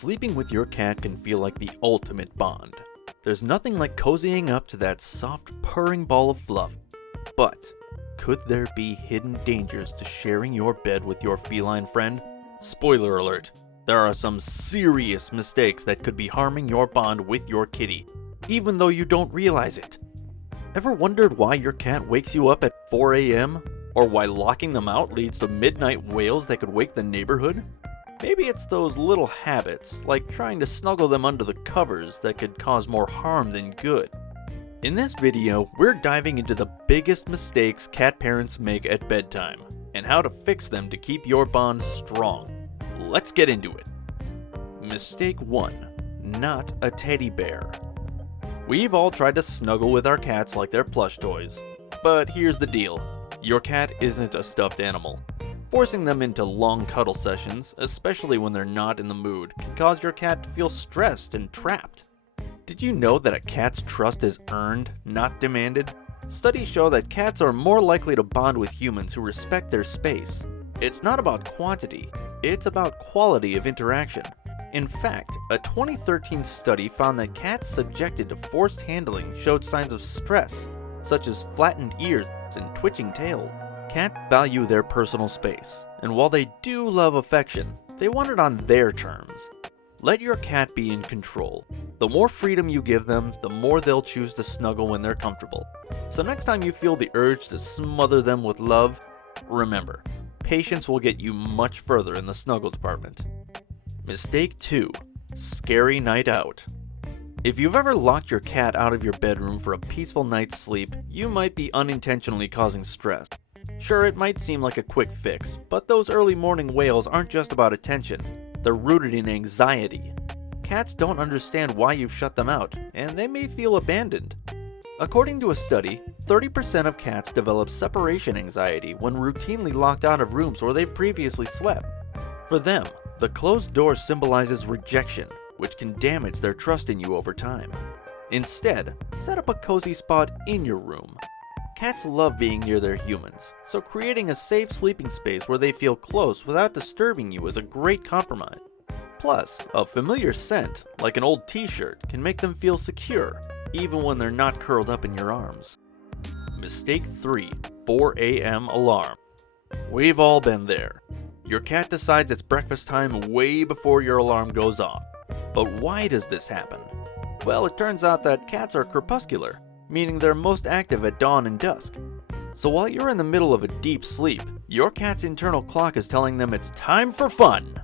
Sleeping with your cat can feel like the ultimate bond. There's nothing like cozying up to that soft, purring ball of fluff. But could there be hidden dangers to sharing your bed with your feline friend? Spoiler alert, there are some serious mistakes that could be harming your bond with your kitty, even though you don't realize it. Ever wondered why your cat wakes you up at 4 a.m.? Or why locking them out leads to midnight wails that could wake the neighborhood? Maybe it's those little habits, like trying to snuggle them under the covers, that could cause more harm than good. In this video, we're diving into the biggest mistakes cat parents make at bedtime, and how to fix them to keep your bond strong. Let's get into it. Mistake 1. Not a teddy bear. We've all tried to snuggle with our cats like they're plush toys. But here's the deal. Your cat isn't a stuffed animal. Forcing them into long cuddle sessions, especially when they're not in the mood, can cause your cat to feel stressed and trapped. Did you know that a cat's trust is earned, not demanded? Studies show that cats are more likely to bond with humans who respect their space. It's not about quantity, it's about quality of interaction. In fact, a 2013 study found that cats subjected to forced handling showed signs of stress, such as flattened ears and twitching tails. Cats value their personal space, and while they do love affection, they want it on their terms. Let your cat be in control. The more freedom you give them, the more they'll choose to snuggle when they're comfortable. So next time you feel the urge to smother them with love, remember, patience will get you much further in the snuggle department. Mistake 2. Scary night out. If you've ever locked your cat out of your bedroom for a peaceful night's sleep, you might be unintentionally causing stress. Sure, it might seem like a quick fix, but those early morning wails aren't just about attention. They're rooted in anxiety. Cats don't understand why you've shut them out, and they may feel abandoned. According to a study, 30% of cats develop separation anxiety when routinely locked out of rooms where they've previously slept. For them, the closed door symbolizes rejection, which can damage their trust in you over time. Instead, set up a cozy spot in your room. Cats love being near their humans, so creating a safe sleeping space where they feel close without disturbing you is a great compromise. Plus, a familiar scent, like an old t-shirt, can make them feel secure, even when they're not curled up in your arms. Mistake 3. 4 a.m. alarm. We've all been there. Your cat decides it's breakfast time way before your alarm goes off. But why does this happen? Well, it turns out that cats are crepuscular, meaning they're most active at dawn and dusk. So while you're in the middle of a deep sleep, your cat's internal clock is telling them it's time for fun.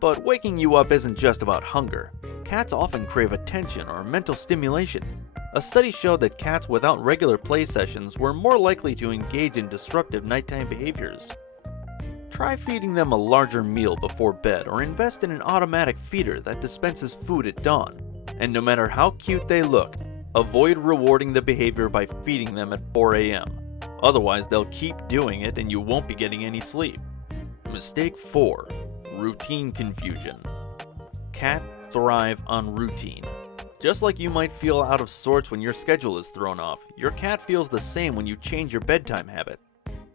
But waking you up isn't just about hunger. Cats often crave attention or mental stimulation. A study showed that cats without regular play sessions were more likely to engage in disruptive nighttime behaviors. Try feeding them a larger meal before bed or invest in an automatic feeder that dispenses food at dawn. And no matter how cute they look, avoid rewarding the behavior by feeding them at 4 a.m. Otherwise, they'll keep doing it and you won't be getting any sleep. Mistake 4. Routine confusion. Cats thrive on routine. Just like you might feel out of sorts when your schedule is thrown off, your cat feels the same when you change your bedtime habit.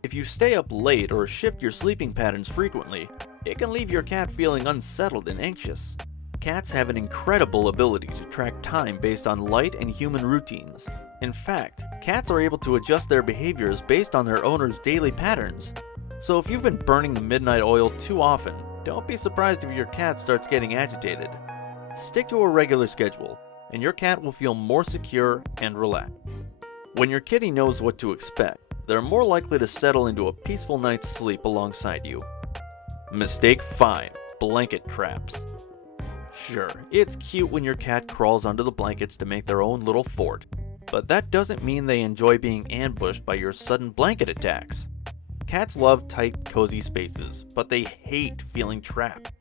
If you stay up late or shift your sleeping patterns frequently, it can leave your cat feeling unsettled and anxious. Cats have an incredible ability to track time based on light and human routines. In fact, cats are able to adjust their behaviors based on their owner's daily patterns. So if you've been burning the midnight oil too often, don't be surprised if your cat starts getting agitated. Stick to a regular schedule, and your cat will feel more secure and relaxed. When your kitty knows what to expect, they're more likely to settle into a peaceful night's sleep alongside you. Mistake 5. Blanket traps. Sure, it's cute when your cat crawls under the blankets to make their own little fort, but that doesn't mean they enjoy being ambushed by your sudden blanket attacks. Cats love tight, cozy spaces, but they hate feeling trapped.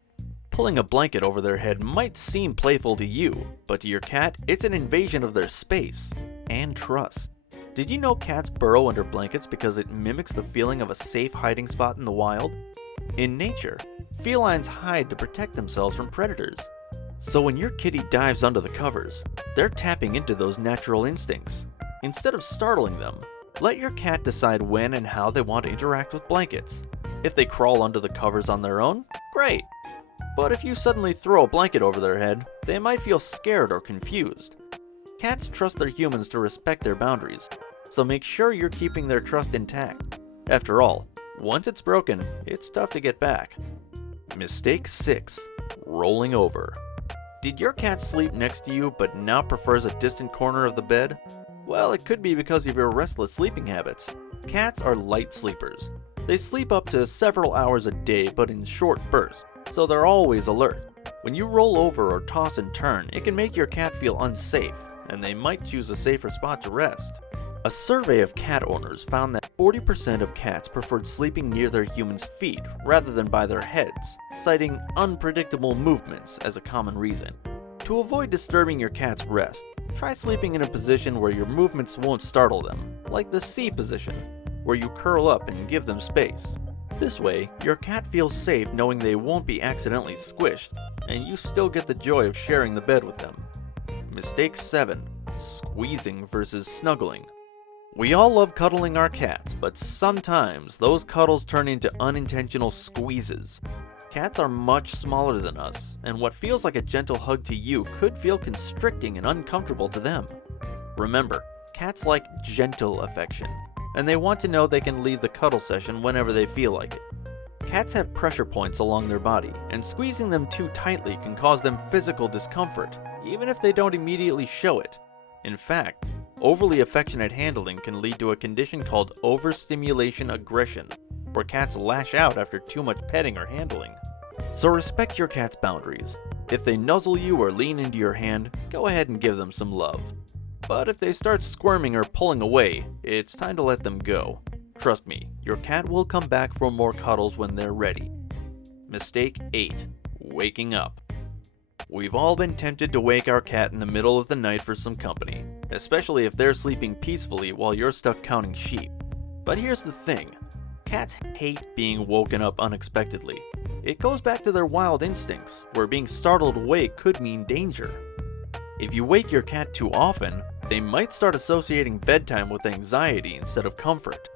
Pulling a blanket over their head might seem playful to you, but to your cat, it's an invasion of their space and trust. Did you know cats burrow under blankets because it mimics the feeling of a safe hiding spot in the wild? In nature, felines hide to protect themselves from predators. So when your kitty dives under the covers, they're tapping into those natural instincts. Instead of startling them, let your cat decide when and how they want to interact with blankets. If they crawl under the covers on their own, great. But if you suddenly throw a blanket over their head, they might feel scared or confused. Cats trust their humans to respect their boundaries, so make sure you're keeping their trust intact. After all, once it's broken, it's tough to get back. Mistake 6. Rolling over. Did your cat sleep next to you but now prefers a distant corner of the bed? Well, it could be because of your restless sleeping habits. Cats are light sleepers. They sleep up to several hours a day but in short bursts, so they're always alert. When you roll over or toss and turn, it can make your cat feel unsafe, and they might choose a safer spot to rest. A survey of cat owners found that 40% of cats preferred sleeping near their humans' feet rather than by their heads, citing unpredictable movements as a common reason. To avoid disturbing your cat's rest, try sleeping in a position where your movements won't startle them, like the C position, where you curl up and give them space. This way, your cat feels safe knowing they won't be accidentally squished, and you still get the joy of sharing the bed with them. Mistake 7. Squeezing versus snuggling. We all love cuddling our cats, but sometimes those cuddles turn into unintentional squeezes. Cats are much smaller than us, and what feels like a gentle hug to you could feel constricting and uncomfortable to them. Remember, cats like gentle affection, and they want to know they can leave the cuddle session whenever they feel like it. Cats have pressure points along their body, and squeezing them too tightly can cause them physical discomfort, even if they don't immediately show it. In fact, overly affectionate handling can lead to a condition called overstimulation aggression, where cats lash out after too much petting or handling. So respect your cat's boundaries. If they nuzzle you or lean into your hand, go ahead and give them some love. But if they start squirming or pulling away, it's time to let them go. Trust me, your cat will come back for more cuddles when they're ready. Mistake 8. Waking up. We've all been tempted to wake our cat in the middle of the night for some company, especially if they're sleeping peacefully while you're stuck counting sheep. But here's the thing. Cats hate being woken up unexpectedly. It goes back to their wild instincts, where being startled awake could mean danger. If you wake your cat too often, they might start associating bedtime with anxiety instead of comfort.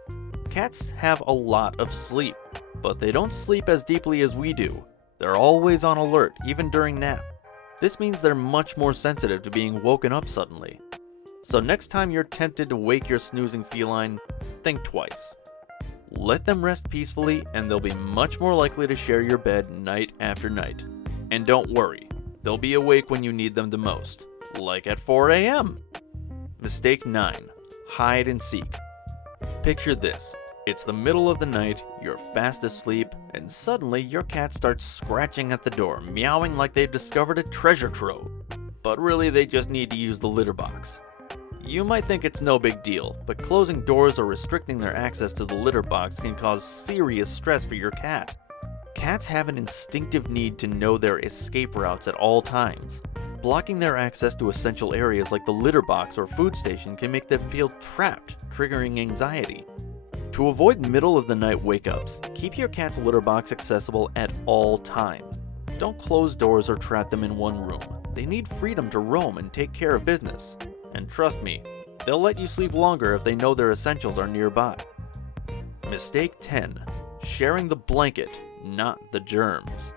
Cats have a lot of sleep, but they don't sleep as deeply as we do. They're always on alert, even during naps. This means they're much more sensitive to being woken up suddenly. So next time you're tempted to wake your snoozing feline, think twice. Let them rest peacefully, and they'll be much more likely to share your bed night after night. And don't worry, they'll be awake when you need them the most, like at 4 a.m. Mistake 9. Hide and seek. Picture this. It's the middle of the night, you're fast asleep, and suddenly your cat starts scratching at the door, meowing like they've discovered a treasure trove. But really, they just need to use the litter box. You might think it's no big deal, but closing doors or restricting their access to the litter box can cause serious stress for your cat. Cats have an instinctive need to know their escape routes at all times. Blocking their access to essential areas like the litter box or food station can make them feel trapped, triggering anxiety. To avoid middle-of-the-night wake-ups, keep your cat's litter box accessible at all times. Don't close doors or trap them in one room. They need freedom to roam and take care of business. And trust me, they'll let you sleep longer if they know their essentials are nearby. Mistake 10. Sharing the blanket, not the germs.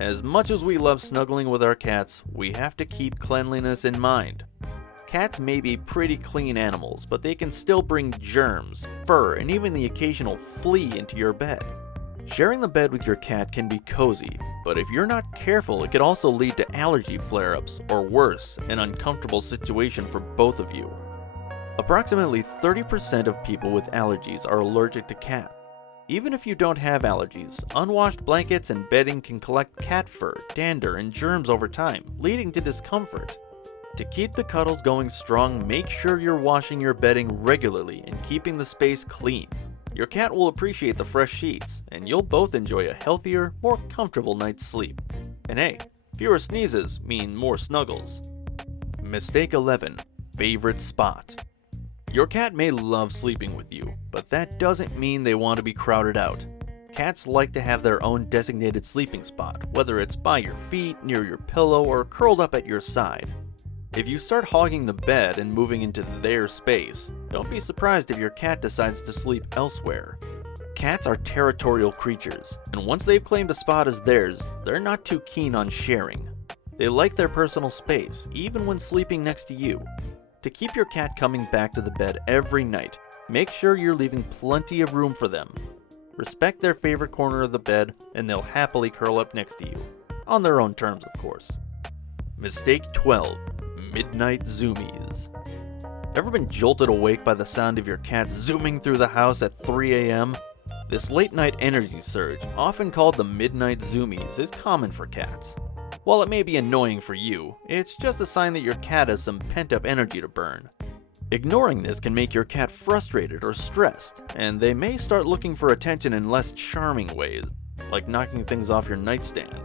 As much as we love snuggling with our cats, we have to keep cleanliness in mind. Cats may be pretty clean animals, but they can still bring germs, fur, and even the occasional flea into your bed. Sharing the bed with your cat can be cozy, but if you're not careful, it could also lead to allergy flare-ups, or worse, an uncomfortable situation for both of you. Approximately 30% of people with allergies are allergic to cats. Even if you don't have allergies, unwashed blankets and bedding can collect cat fur, dander, and germs over time, leading to discomfort. To keep the cuddles going strong, make sure you're washing your bedding regularly and keeping the space clean. Your cat will appreciate the fresh sheets, and you'll both enjoy a healthier, more comfortable night's sleep. And hey, fewer sneezes mean more snuggles. Mistake 11. Favorite spot. Your cat may love sleeping with you, but that doesn't mean they want to be crowded out. Cats like to have their own designated sleeping spot, whether it's by your feet, near your pillow, or curled up at your side. If you start hogging the bed and moving into their space, don't be surprised if your cat decides to sleep elsewhere. Cats are territorial creatures, and once they've claimed a spot as theirs, they're not too keen on sharing. They like their personal space, even when sleeping next to you. To keep your cat coming back to the bed every night, make sure you're leaving plenty of room for them. Respect their favorite corner of the bed, and they'll happily curl up next to you. On their own terms, of course. Mistake 12. Midnight Zoomies. Ever been jolted awake by the sound of your cat zooming through the house at 3 a.m.? This late-night energy surge, often called the midnight zoomies, is common for cats. While it may be annoying for you, it's just a sign that your cat has some pent-up energy to burn. Ignoring this can make your cat frustrated or stressed, and they may start looking for attention in less charming ways, like knocking things off your nightstand.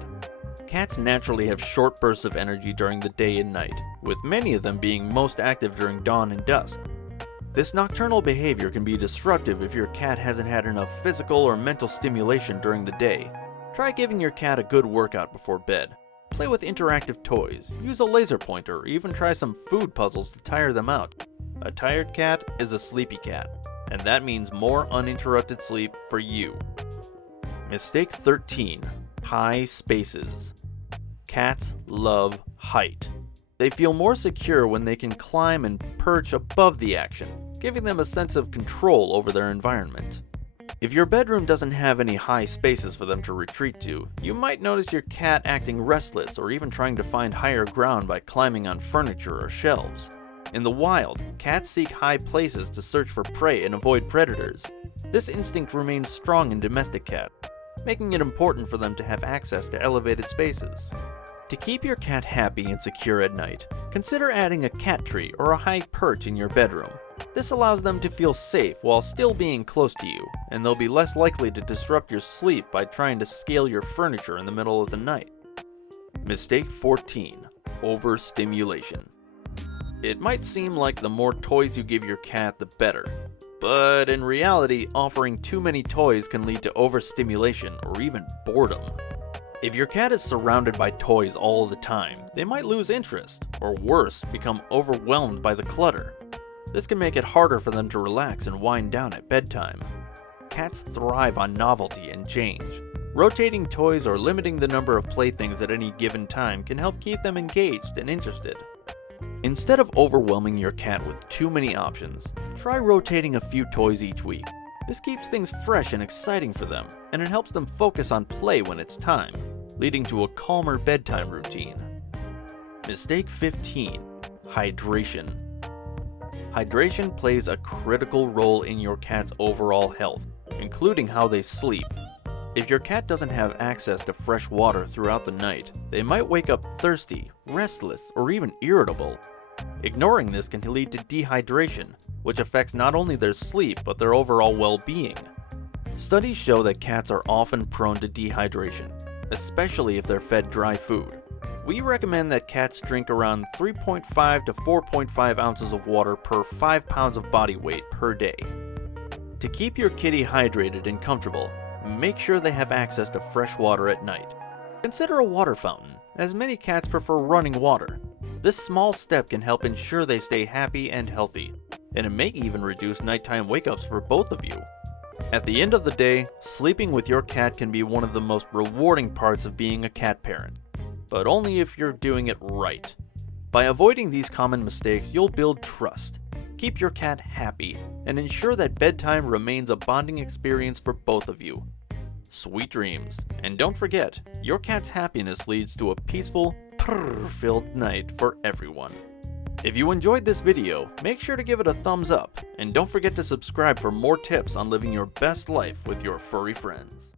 Cats naturally have short bursts of energy during the day and night, with many of them being most active during dawn and dusk. This nocturnal behavior can be disruptive if your cat hasn't had enough physical or mental stimulation during the day. Try giving your cat a good workout before bed. Play with interactive toys, use a laser pointer, or even try some food puzzles to tire them out. A tired cat is a sleepy cat, and that means more uninterrupted sleep for you. Mistake 13. High spaces. Cats love height. They feel more secure when they can climb and perch above the action, giving them a sense of control over their environment. If your bedroom doesn't have any high spaces for them to retreat to, you might notice your cat acting restless or even trying to find higher ground by climbing on furniture or shelves. In the wild, cats seek high places to search for prey and avoid predators. This instinct remains strong in domestic cats, making it important for them to have access to elevated spaces. To keep your cat happy and secure at night, consider adding a cat tree or a high perch in your bedroom. This allows them to feel safe while still being close to you, and they'll be less likely to disrupt your sleep by trying to scale your furniture in the middle of the night. Mistake 14. Overstimulation. It might seem like the more toys you give your cat, the better. But in reality, offering too many toys can lead to overstimulation or even boredom. If your cat is surrounded by toys all the time, they might lose interest, or worse, become overwhelmed by the clutter. This can make it harder for them to relax and wind down at bedtime. Cats thrive on novelty and change. Rotating toys or limiting the number of playthings at any given time can help keep them engaged and interested. Instead of overwhelming your cat with too many options, try rotating a few toys each week. This keeps things fresh and exciting for them, and it helps them focus on play when it's time, leading to a calmer bedtime routine. Mistake 15. Hydration. Hydration plays a critical role in your cat's overall health, including how they sleep. If your cat doesn't have access to fresh water throughout the night, they might wake up thirsty, restless, or even irritable. Ignoring this can lead to dehydration, which affects not only their sleep but their overall well-being. Studies show that cats are often prone to dehydration, especially if they're fed dry food. We recommend that cats drink around 3.5 to 4.5 ounces of water per 5 pounds of body weight per day. To keep your kitty hydrated and comfortable, make sure they have access to fresh water at night. Consider a water fountain, as many cats prefer running water. This small step can help ensure they stay happy and healthy, and it may even reduce nighttime wake-ups for both of you. At the end of the day, sleeping with your cat can be one of the most rewarding parts of being a cat parent, but only if you're doing it right. By avoiding these common mistakes, you'll build trust, keep your cat happy, and ensure that bedtime remains a bonding experience for both of you. Sweet dreams, and don't forget, your cat's happiness leads to a peaceful, purr-filled night for everyone. If you enjoyed this video, make sure to give it a thumbs up, and don't forget to subscribe for more tips on living your best life with your furry friends.